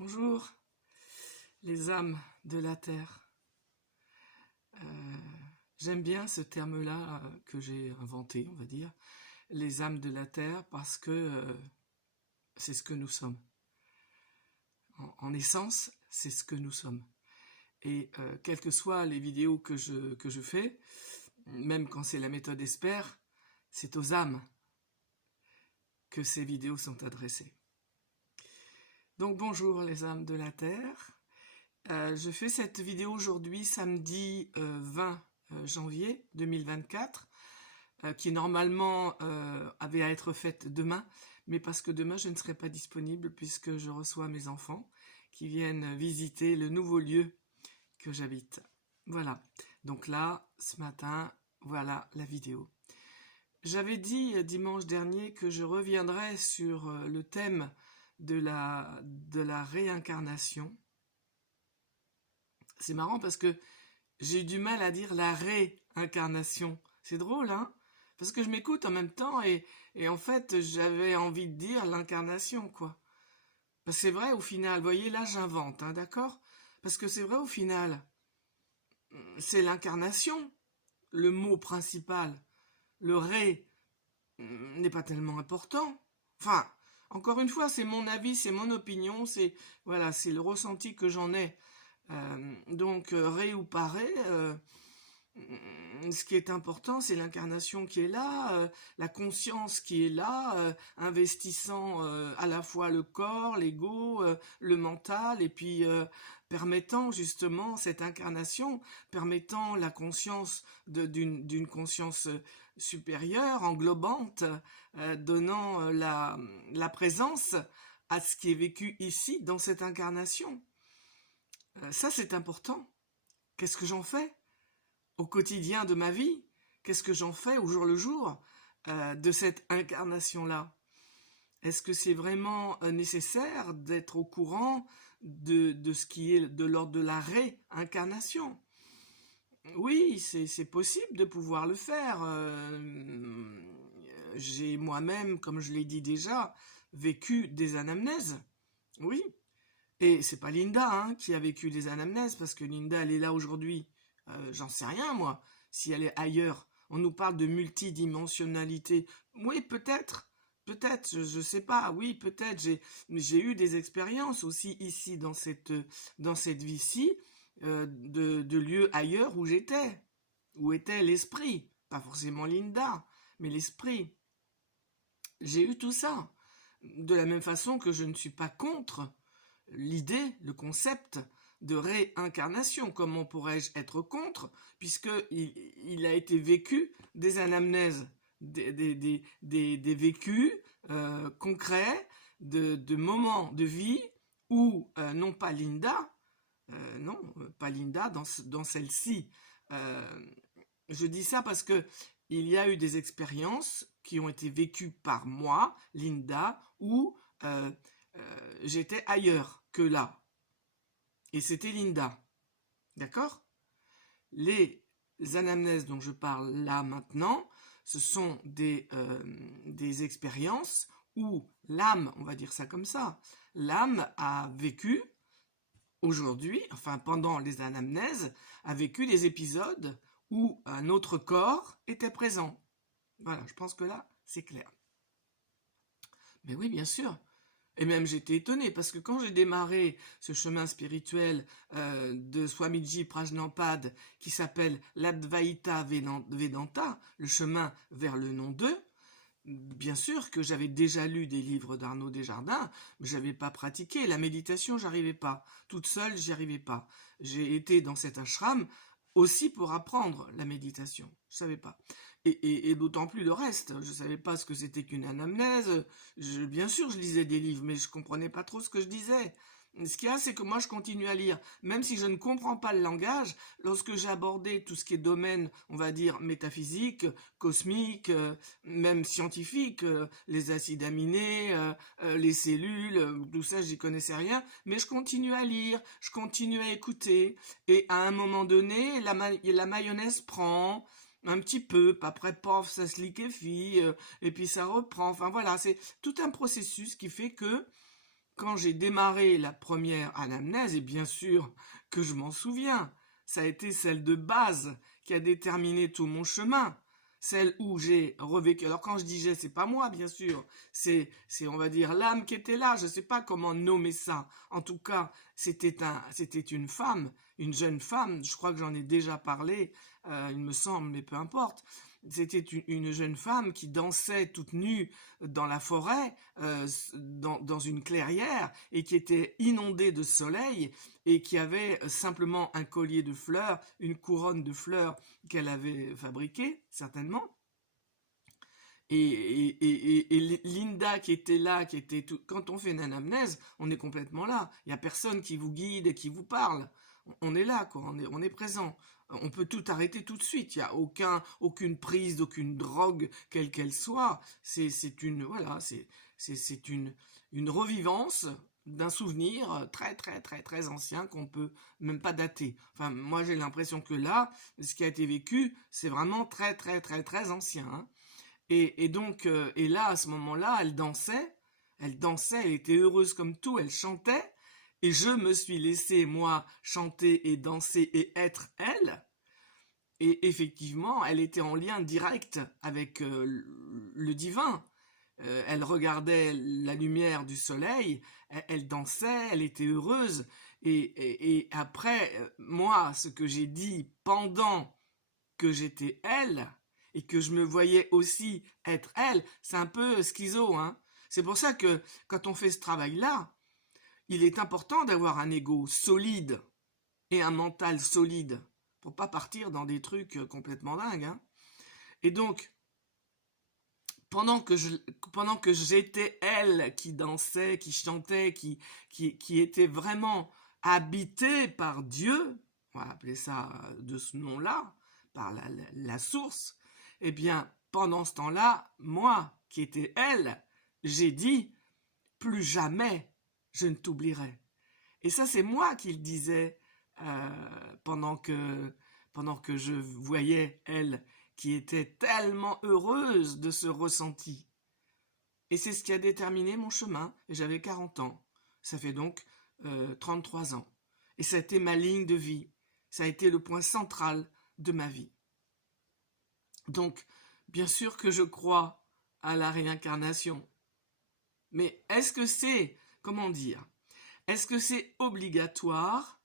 Bonjour, les âmes de la terre. J'aime bien ce terme-là que j'ai inventé, on va dire, les âmes de la terre, parce que c'est ce que nous sommes. En essence, c'est ce que nous sommes. Et quelles que soient les vidéos que je fais, même quand c'est la méthode Esper, c'est aux âmes que ces vidéos sont adressées. Donc bonjour les âmes de la terre. Je fais cette vidéo aujourd'hui, samedi 20 janvier 2024, qui normalement avait à être faite demain, mais parce que demain je ne serai pas disponible puisque je reçois mes enfants qui viennent visiter le nouveau lieu que j'habite. Voilà, donc là, ce matin, voilà la vidéo. J'avais dit dimanche dernier que je reviendrais sur le thème de la réincarnation. C'est marrant parce que j'ai eu du mal à dire la réincarnation. C'est drôle, hein? Parce que je m'écoute en même temps et en fait, j'avais envie de dire l'incarnation, quoi. Parce que c'est vrai au final, vous voyez, là j'invente, hein, d'accord? Parce que c'est vrai au final, c'est l'incarnation, le mot principal. Le ré n'est pas tellement important. Enfin, encore une fois, c'est mon avis, c'est mon opinion, c'est voilà, c'est le ressenti que j'en ai. Donc, ré ou pas ré, ce qui est important, c'est l'incarnation qui est là, la conscience qui est là, investissant à la fois le corps, l'ego, le mental, et puis permettant justement cette incarnation, permettant la conscience d'une conscience supérieure, englobante, donnant la présence à ce qui est vécu ici, dans cette incarnation. Ça, c'est important. Qu'est-ce que j'en fais au quotidien de ma vie? Qu'est-ce que j'en fais au jour le jour de cette incarnation-là? Est-ce que c'est vraiment nécessaire d'être au courant de ce qui est de l'ordre de la réincarnation? Oui, c'est possible de pouvoir le faire. J'ai moi-même, comme je l'ai dit déjà, vécu des anamnèses. Oui. Et c'est pas Linda qui a vécu des anamnèses, parce que Linda, elle est là aujourd'hui. J'en sais rien, moi, si elle est ailleurs. On nous parle de multidimensionnalité. Oui, peut-être, je sais pas. Oui, peut-être. J'ai eu des expériences aussi ici, dans cette vie-ci, de lieux ailleurs où j'étais. Où était l'esprit. Pas forcément Linda, mais l'esprit. J'ai eu tout ça. De la même façon que je ne suis pas contre l'idée, le concept de réincarnation. Comment pourrais-je être contre, puisqu'il a été vécu des anamnèses, des vécus concrets de moments de vie où, non pas Linda, non, pas Linda dans celle-ci. Je dis ça parce que il y a eu des expériences qui ont été vécues par moi, Linda, où j'étais ailleurs que là. Et c'était Linda. D'accord? Les anamnèses dont je parle là maintenant, ce sont des expériences où l'âme, on va dire ça comme ça, l'âme a vécu aujourd'hui, enfin pendant les anamnèses, a vécu des épisodes où un autre corps était présent. Voilà, je pense que là, c'est clair. Mais oui, bien sûr. Et même j'étais étonnée parce que quand j'ai démarré ce chemin spirituel de Swamiji Prajnampad qui s'appelle l'Advaita Vedanta, le chemin vers le non d'eux, bien sûr que j'avais déjà lu des livres d'Arnaud Desjardins, mais je n'avais pas pratiqué. La méditation, j'arrivais pas. Toute seule, j'y arrivais pas. J'ai été dans cet ashram aussi pour apprendre la méditation. Je savais pas. Et d'autant plus le reste. Je savais pas ce que c'était qu'une anamnèse. Bien sûr, je lisais des livres, mais je comprenais pas trop ce que je disais. Ce qu'il y a, c'est que moi, je continue à lire. Même si je ne comprends pas le langage, lorsque j'ai abordé tout ce qui est domaine, on va dire, métaphysique, cosmique, même scientifique, les acides aminés, les cellules, tout ça, j'y connaissais rien. Mais je continue à lire, je continue à écouter. Et à un moment donné, la mayonnaise prend un petit peu, puis après, pof, ça se liquéfie, et puis ça reprend. Enfin voilà, c'est tout un processus qui fait que quand j'ai démarré la première anamnèse, et bien sûr que je m'en souviens, ça a été celle de base qui a déterminé tout mon chemin, celle où j'ai revécu. Alors quand je dis j'ai, c'est pas moi bien sûr, c'est on va dire l'âme qui était là, je sais pas comment nommer ça. En tout cas, c'était une femme, une jeune femme, je crois que j'en ai déjà parlé, il me semble, mais peu importe. C'était une jeune femme qui dansait toute nue dans la forêt, dans une clairière, et qui était inondée de soleil, et qui avait simplement un collier de fleurs, une couronne de fleurs qu'elle avait fabriquée, certainement. Et Linda qui était là, qui était tout... Quand on fait une anamnèse, on est complètement là. Il n'y a personne qui vous guide et qui vous parle. On est là, quoi. On est présent. On peut tout arrêter tout de suite. Il n'y a aucune prise d'aucune drogue, quelle qu'elle soit. C'est une revivance d'un souvenir très très très très ancien qu'on peut même pas dater. Enfin, moi j'ai l'impression que là, ce qui a été vécu, c'est vraiment très très très très ancien, hein. Et donc, et là, à ce moment-là, elle dansait, elle était heureuse comme tout, elle chantait, et je me suis laissé, moi, chanter et danser et être elle. Et effectivement, elle était en lien direct avec le divin. Elle regardait la lumière du soleil, elle dansait, elle était heureuse. Et après, moi, ce que j'ai dit pendant que j'étais elle, et que je me voyais aussi être elle, c'est un peu schizo, hein. C'est pour ça que quand on fait ce travail-là, il est important d'avoir un ego solide et un mental solide pour pas partir dans des trucs complètement dingues, hein. Et donc, pendant que j'étais elle qui dansait, qui chantait, qui était vraiment habitée par Dieu, on va appeler ça de ce nom-là, par la source, eh bien, pendant ce temps-là, moi, qui étais elle, j'ai dit, plus jamais je ne t'oublierai. Et ça, c'est moi qui le disais pendant que je voyais elle, qui était tellement heureuse de ce ressenti. Et c'est ce qui a déterminé mon chemin. Et j'avais 40 ans. Ça fait donc 33 ans. Et ça a été ma ligne de vie. Ça a été le point central de ma vie. Donc, bien sûr que je crois à la réincarnation. Mais est-ce que c'est, comment dire, est-ce que c'est obligatoire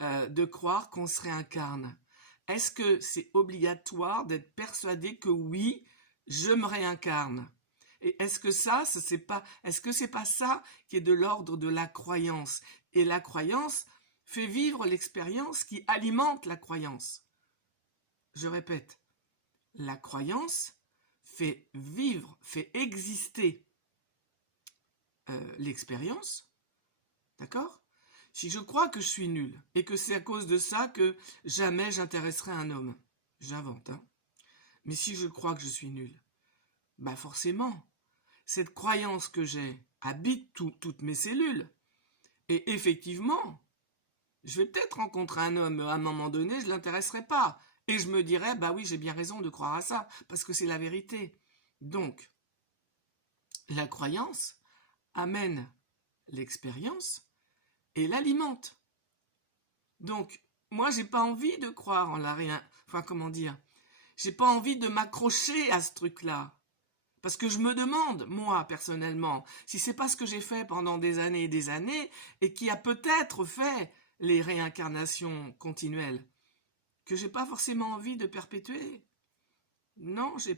de croire qu'on se réincarne? Est-ce que c'est obligatoire d'être persuadé que oui, je me réincarne? Et est-ce que est-ce que c'est pas ça qui est de l'ordre de la croyance? Et la croyance fait vivre l'expérience qui alimente la croyance. Je répète, la croyance fait vivre, fait exister l'expérience, d'accord? Si je crois que je suis nul et que c'est à cause de ça que jamais j'intéresserai un homme, j'invente, hein. Mais si je crois que je suis nul, bah forcément, cette croyance que j'ai habite toutes mes cellules. Et effectivement, je vais peut-être rencontrer un homme à un moment donné, je ne l'intéresserai pas. Et je me dirais, bah oui, j'ai bien raison de croire à ça, parce que c'est la vérité. Donc, la croyance amène l'expérience et l'alimente. Donc, moi, j'ai pas envie de croire en la rien. Enfin, comment dire? J'ai pas envie de m'accrocher à ce truc-là. Parce que je me demande, moi, personnellement, si c'est pas ce que j'ai fait pendant des années et des années, et qui a peut-être fait les réincarnations continuelles, que j'ai pas forcément envie de perpétuer. Non, je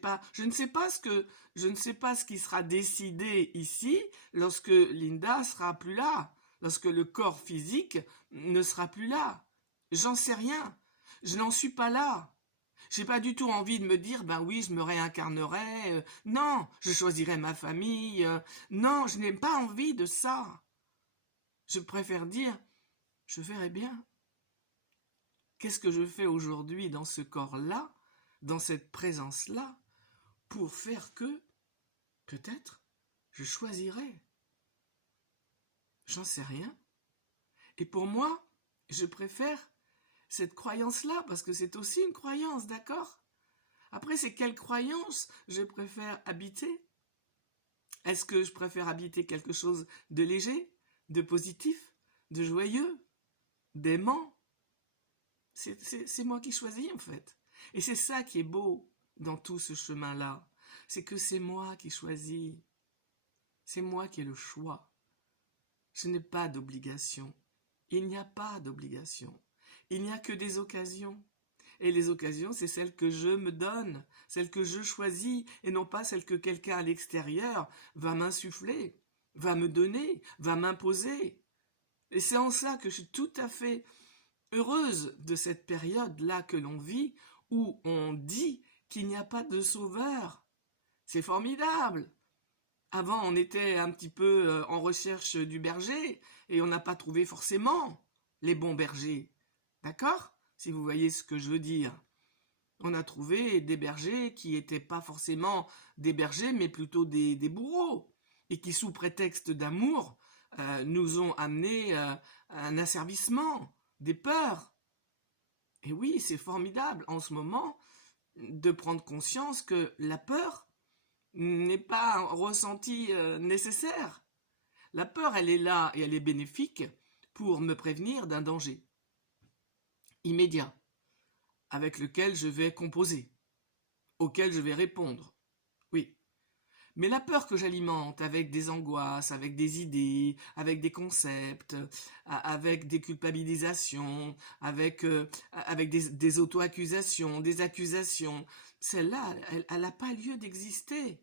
ne sais pas ce qui sera décidé ici lorsque Linda sera plus là, lorsque le corps physique ne sera plus là. J'en sais rien. Je n'en suis pas là. J'ai pas du tout envie de me dire, ben oui, je me réincarnerai. Non, je choisirai ma famille. Non, je n'ai pas envie de ça. Je préfère dire, je verrai bien. Qu'est-ce que je fais aujourd'hui dans ce corps-là, dans cette présence-là, pour faire que, peut-être, je choisirai. J'en sais rien. Et pour moi, je préfère cette croyance-là, parce que c'est aussi une croyance, d'accord? Après, c'est quelle croyance je préfère habiter? Est-ce que je préfère habiter quelque chose de léger, de positif, de joyeux, d'aimant. C'est moi qui choisis en fait. Et c'est ça qui est beau dans tout ce chemin-là. C'est que c'est moi qui choisis. C'est moi qui ai le choix. Je n'ai pas d'obligation. Il n'y a pas d'obligation. Il n'y a que des occasions. Et les occasions, c'est celles que je me donne, celles que je choisis, et non pas celles que quelqu'un à l'extérieur va m'insuffler, va me donner, va m'imposer. Et c'est en ça que je suis tout à fait heureuse de cette période-là que l'on vit, où on dit qu'il n'y a pas de sauveur. C'est formidable. Avant, on était un petit peu en recherche du berger, et on n'a pas trouvé forcément les bons bergers. D'accord ? Si vous voyez ce que je veux dire. On a trouvé des bergers qui n'étaient pas forcément des bergers, mais plutôt des bourreaux, et qui, sous prétexte d'amour, nous ont amené un asservissement, des peurs. Et oui, c'est formidable en ce moment de prendre conscience que la peur n'est pas un ressenti nécessaire. La peur, elle est là et elle est bénéfique pour me prévenir d'un danger immédiat, avec lequel je vais composer, auquel je vais répondre. Oui. Mais la peur que j'alimente avec des angoisses, avec des idées, avec des concepts, avec des culpabilisations, avec des auto-accusations, des accusations, celle-là, elle n'a pas lieu d'exister.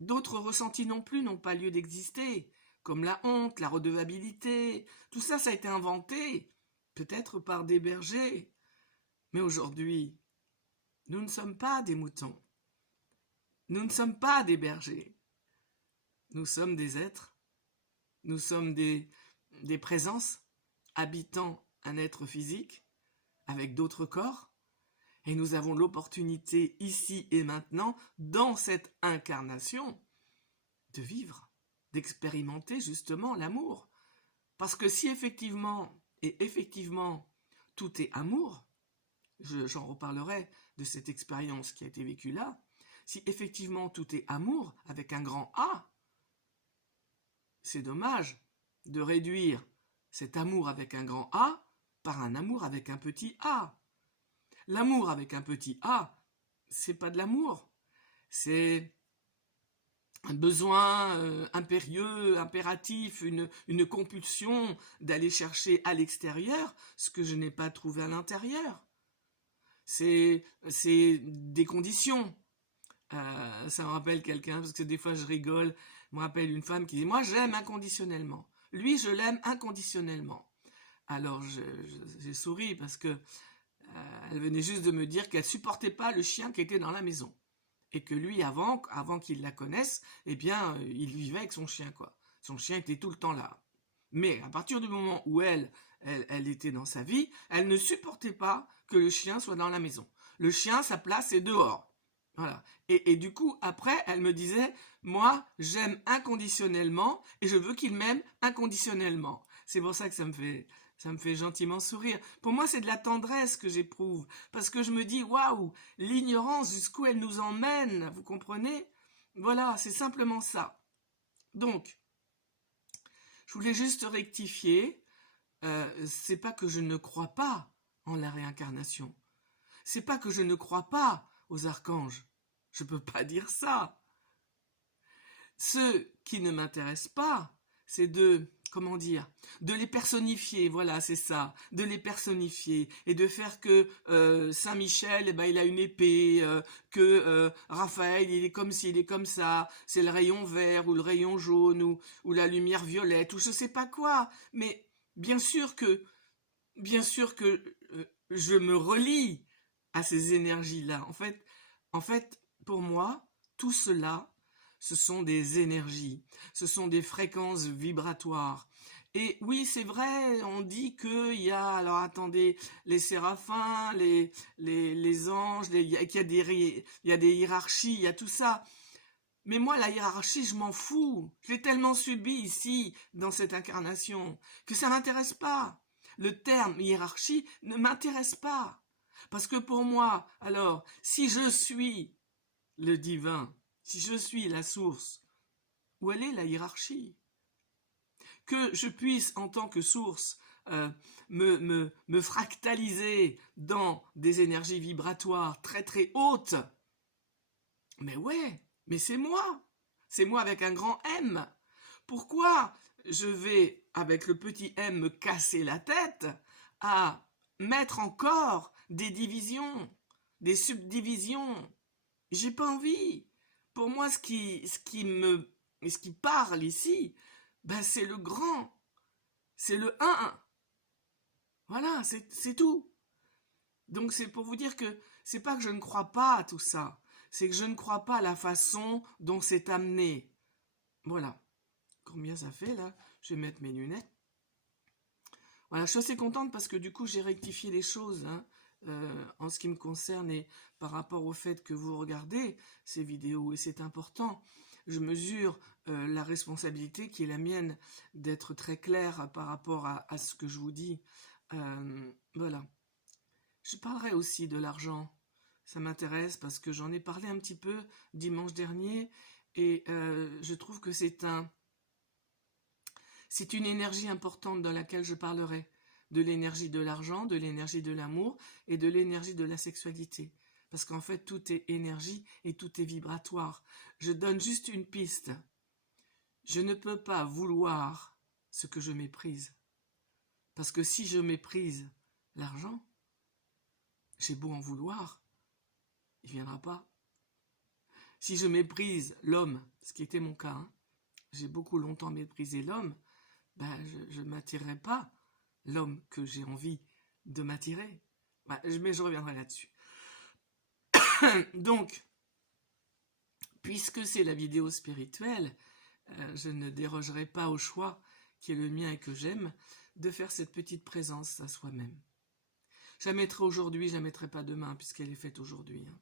D'autres ressentis non plus n'ont pas lieu d'exister, comme la honte, la redevabilité. Tout ça, ça a été inventé, peut-être par des bergers. Mais aujourd'hui, nous ne sommes pas des moutons. Nous ne sommes pas des bergers. Nous sommes des êtres. Nous sommes des présences habitant un être physique avec d'autres corps. Et nous avons l'opportunité ici et maintenant, dans cette incarnation, de vivre, d'expérimenter justement l'amour. Parce que si effectivement, tout est amour, j'en reparlerai de cette expérience qui a été vécue là, si effectivement tout est amour avec un grand A, c'est dommage de réduire cet amour avec un grand A par un amour avec un petit a. L'amour avec un petit a, c'est pas de l'amour, c'est un besoin impérieux, impératif, une compulsion d'aller chercher à l'extérieur ce que je n'ai pas trouvé à l'intérieur. C'est des conditions. Ça me rappelle quelqu'un, parce que des fois je rigole, me rappelle une femme qui dit « Moi j'aime inconditionnellement. Lui, je l'aime inconditionnellement. » Alors j'ai souri parce que elle venait juste de me dire qu'elle supportait pas le chien qui était dans la maison. Et que lui, avant qu'il la connaisse, eh bien, il vivait avec son chien, quoi. Son chien était tout le temps là. Mais à partir du moment où elle était dans sa vie, elle ne supportait pas que le chien soit dans la maison. Le chien, sa place est dehors. Voilà. Et du coup, après, elle me disait, moi, j'aime inconditionnellement et je veux qu'il m'aime inconditionnellement. C'est pour ça que ça me fait gentiment sourire. Pour moi, c'est de la tendresse que j'éprouve. Parce que je me dis, waouh, l'ignorance, jusqu'où elle nous emmène, vous comprenez? Voilà, c'est simplement ça. Donc, je voulais juste rectifier. C'est pas que je ne crois pas en la réincarnation. C'est pas que je ne crois pas aux archanges. Je peux pas dire ça. Ce qui ne m'intéresse pas, c'est de les personnifier, voilà, c'est ça, de les personnifier et de faire que Saint-Michel, il a une épée, que Raphaël, il est comme ci, il est comme ça, c'est le rayon vert ou le rayon jaune ou la lumière violette ou je sais pas quoi. Mais bien sûr que je me relie à ces énergies-là. En fait, pour moi, tout cela, ce sont des énergies, ce sont des fréquences vibratoires. Et oui, c'est vrai, on dit qu'il y a, alors attendez, les séraphins, les anges, qu'il y a des hiérarchies, il y a tout ça. Mais moi, la hiérarchie, je m'en fous. Je l'ai tellement subi ici, dans cette incarnation, que ça m'intéresse pas. Le terme hiérarchie ne m'intéresse pas. Parce que pour moi, alors, si je suis le divin, si je suis la source, où elle est la hiérarchie? que je puisse, en tant que source, me fractaliser dans des énergies vibratoires très très hautes. Mais ouais, mais c'est moi avec un grand M. Pourquoi je vais, avec le petit M, me casser la tête à mettre encore des divisions, des subdivisions? J'ai pas envie. Pour moi, ce qui parle ici, ben c'est le grand, c'est le 1. Voilà, c'est tout. Donc c'est pour vous dire que c'est pas que je ne crois pas à tout ça, c'est que je ne crois pas à la façon dont c'est amené. Voilà. Combien ça fait là? Je vais mettre mes lunettes. Voilà, je suis assez contente parce que du coup j'ai rectifié les choses, hein, en ce qui me concerne et par rapport au fait que vous regardez ces vidéos, et c'est important. Je mesure la responsabilité qui est la mienne d'être très claire par rapport à ce que je vous dis. Voilà. Je parlerai aussi de l'argent. Ça m'intéresse parce que j'en ai parlé un petit peu dimanche dernier et je trouve que c'est une énergie importante dans laquelle je parlerai. De l'énergie de l'argent, de l'énergie de l'amour et de l'énergie de la sexualité. Parce qu'en fait, tout est énergie et tout est vibratoire. Je donne juste une piste. Je ne peux pas vouloir ce que je méprise. Parce que si je méprise l'argent, j'ai beau en vouloir, il ne viendra pas. Si je méprise l'homme, ce qui était mon cas, hein, j'ai beaucoup longtemps méprisé l'homme, ben je ne m'attirerai pas l'homme que j'ai envie de m'attirer. Ben, mais je reviendrai là-dessus. Donc, puisque c'est la vidéo spirituelle, je ne dérogerai pas au choix qui est le mien et que j'aime, de faire cette petite présence à soi-même. Je la mettrai aujourd'hui, je la mettrai pas demain, puisqu'elle est faite aujourd'hui. Hein.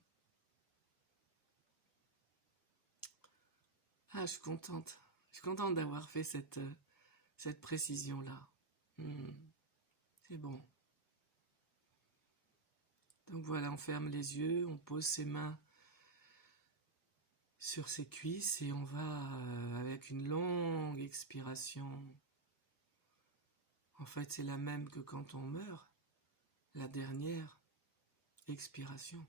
Ah, je suis contente. Je suis contente d'avoir fait cette précision-là. C'est bon. Donc voilà, on ferme les yeux, on pose ses mains sur ses cuisses et on va avec une longue expiration. En fait, c'est la même que quand on meurt, la dernière expiration.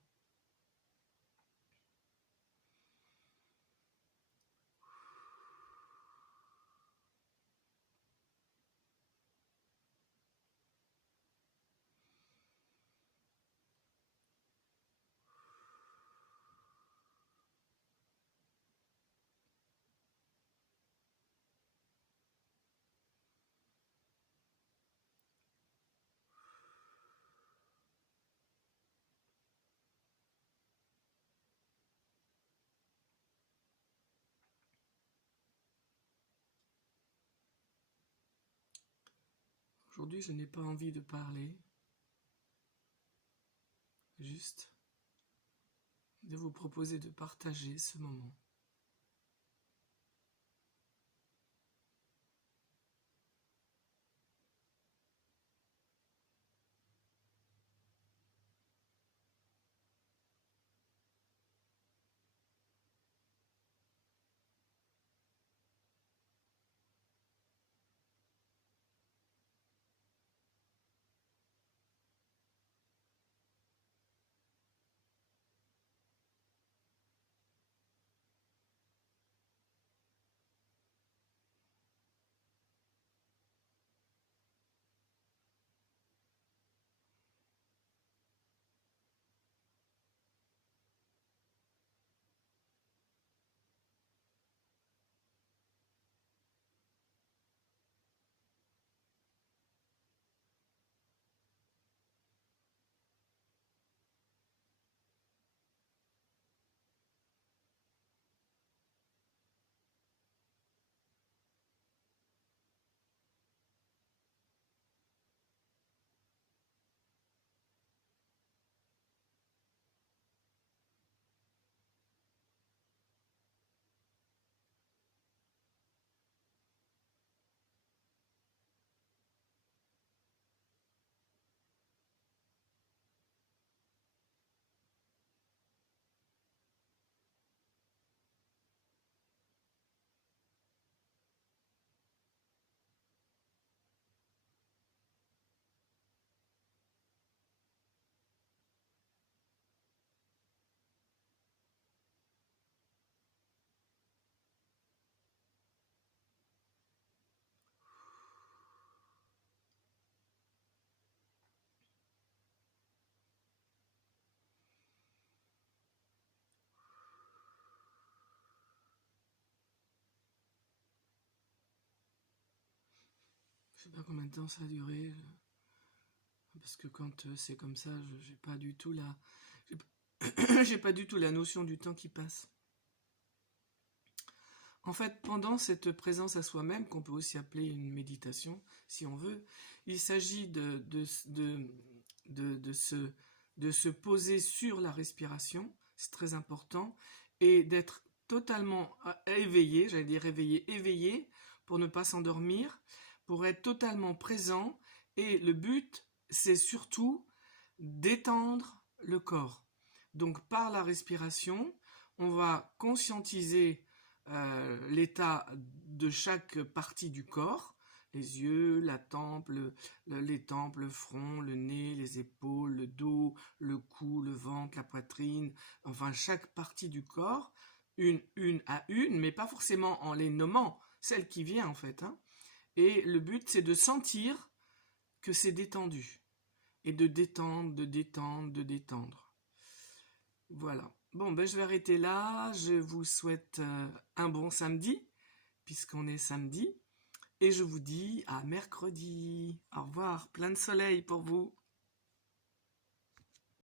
Aujourd'hui, je n'ai pas envie de parler, juste de vous proposer de partager ce moment. Je sais pas combien de temps ça a duré. Parce que quand c'est comme ça, j'ai pas du tout j'ai pas du tout la notion du temps qui passe. En fait, pendant cette présence à soi-même, qu'on peut aussi appeler une méditation, si on veut, il s'agit de se poser sur la respiration, c'est très important, et d'être totalement éveillé, j'allais dire éveillé, pour ne pas s'endormir, pour être totalement présent, et le but, c'est surtout d'étendre le corps. Donc par la respiration, on va conscientiser l'état de chaque partie du corps, les yeux, la tempe, les tempes, le front, le nez, les épaules, le dos, le cou, le ventre, la poitrine, enfin chaque partie du corps, une à une, mais pas forcément en les nommant, celle qui vient en fait. Hein. Et le but c'est de sentir que c'est détendu. Et de détendre, de détendre, de détendre. Voilà. Bon, ben je vais arrêter là. Je vous souhaite un bon samedi, puisqu'on est samedi. Et je vous dis à mercredi. Au revoir. Plein de soleil pour vous.